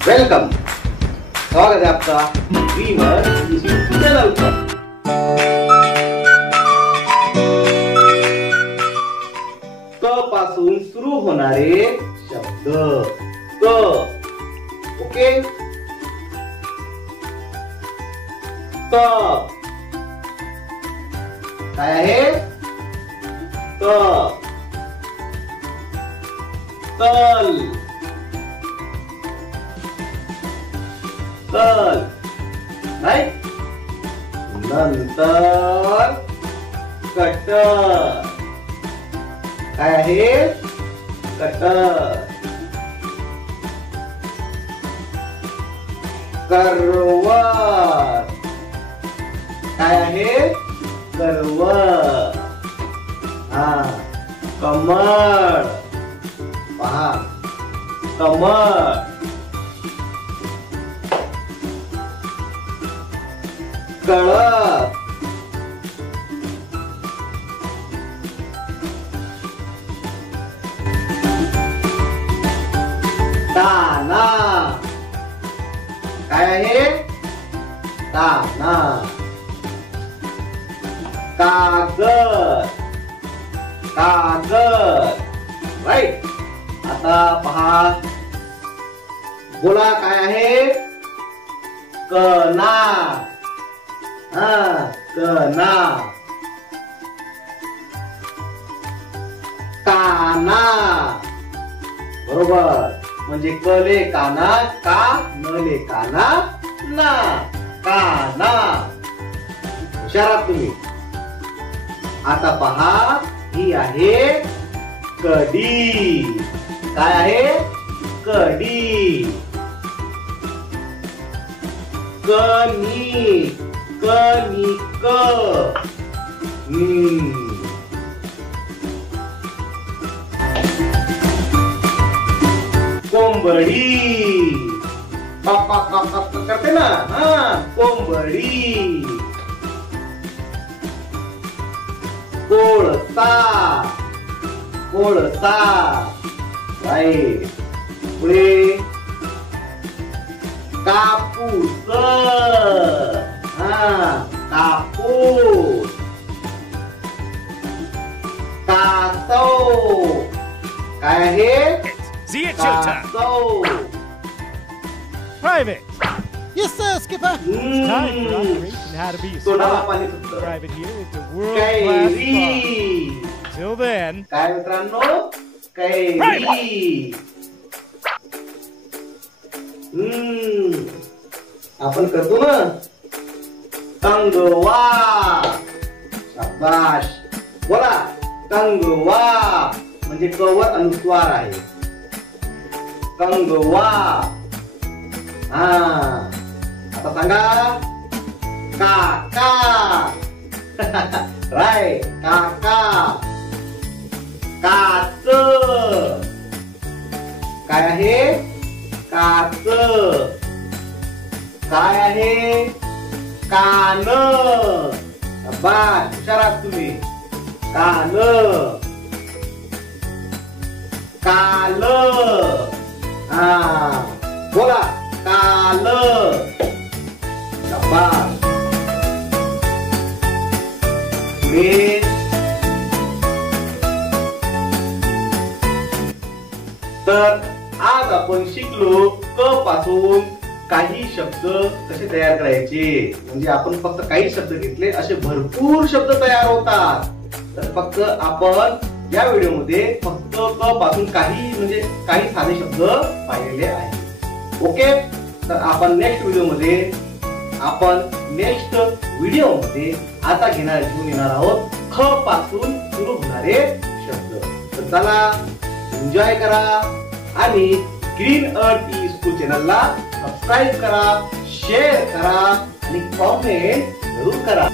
Welcome, स्वागत है आपका ड्रीमर चैनल पर। क पासून सुरू होणारे शब्द क। ओके, क काय आहे? क तल, तल, राईट। नंतर कटर काय आहे? कटर। करवत काय आहे? करवत। हा, कमळ पहा, कमळ। कळप दाना काय आहे? दाना। कागद, कागद, राईट। आता पहा, बोला काय आहे? कणा, हा, कणा। काना, बरोबर, म्हणजे कले काना, का नले काना ना, काना। हुशारात तुम्ही। आता पहा, ही आहे कडी काय आहे? कडी। कणिक, कणिक, कोंबडी पापा पापा करते ना, हा, कोंबडी। कोळसा, कोळसा, राईट। पुढे कापूस, हा, कापूस। कासव काय आहे? See you, Showtime. Private. Yes, sir, Skipper. It's time for Operation How to Be a Smart Private here at the world-class farm. Till then. काय मित्रांनो? कैरी। आपण करतो ना कंगवा। शाबाश, बोला कंगवा, म्हणजे कवर अनुस्वार आहे। कंगवा, हा। आता सांगा काका, राईट, काका। काच काय आहे? काच। काय आहे? कान। शाबाश, हुशारात तुम्ही। कान। काल, हा, बोला काल। शाबाश। तर आज आपण शिकलो क पासून काही शब्द कसे तयार करायचे। म्हणजे आपण फक्त काही शब्द घेतले, असे भरपूर शब्द तयार होतात। तर फक्त आपण या व्हिडिओ मध्ये फक्त क पासून काही म्हणजे काही साधे शब्द पाहिलेले आहेत। ओके, तर आपण नेक्स्ट व्हिडिओ मध्ये आता घेऊन येणार आहोत ख पासून सुरू होणारे शब्द। तर चला, एन्जॉय करा आणि ग्रीन अर्थ स्कूल चॅनलला सबस्क्राईब करा, शेअर करा आणि कॉमेंट जरूर करा।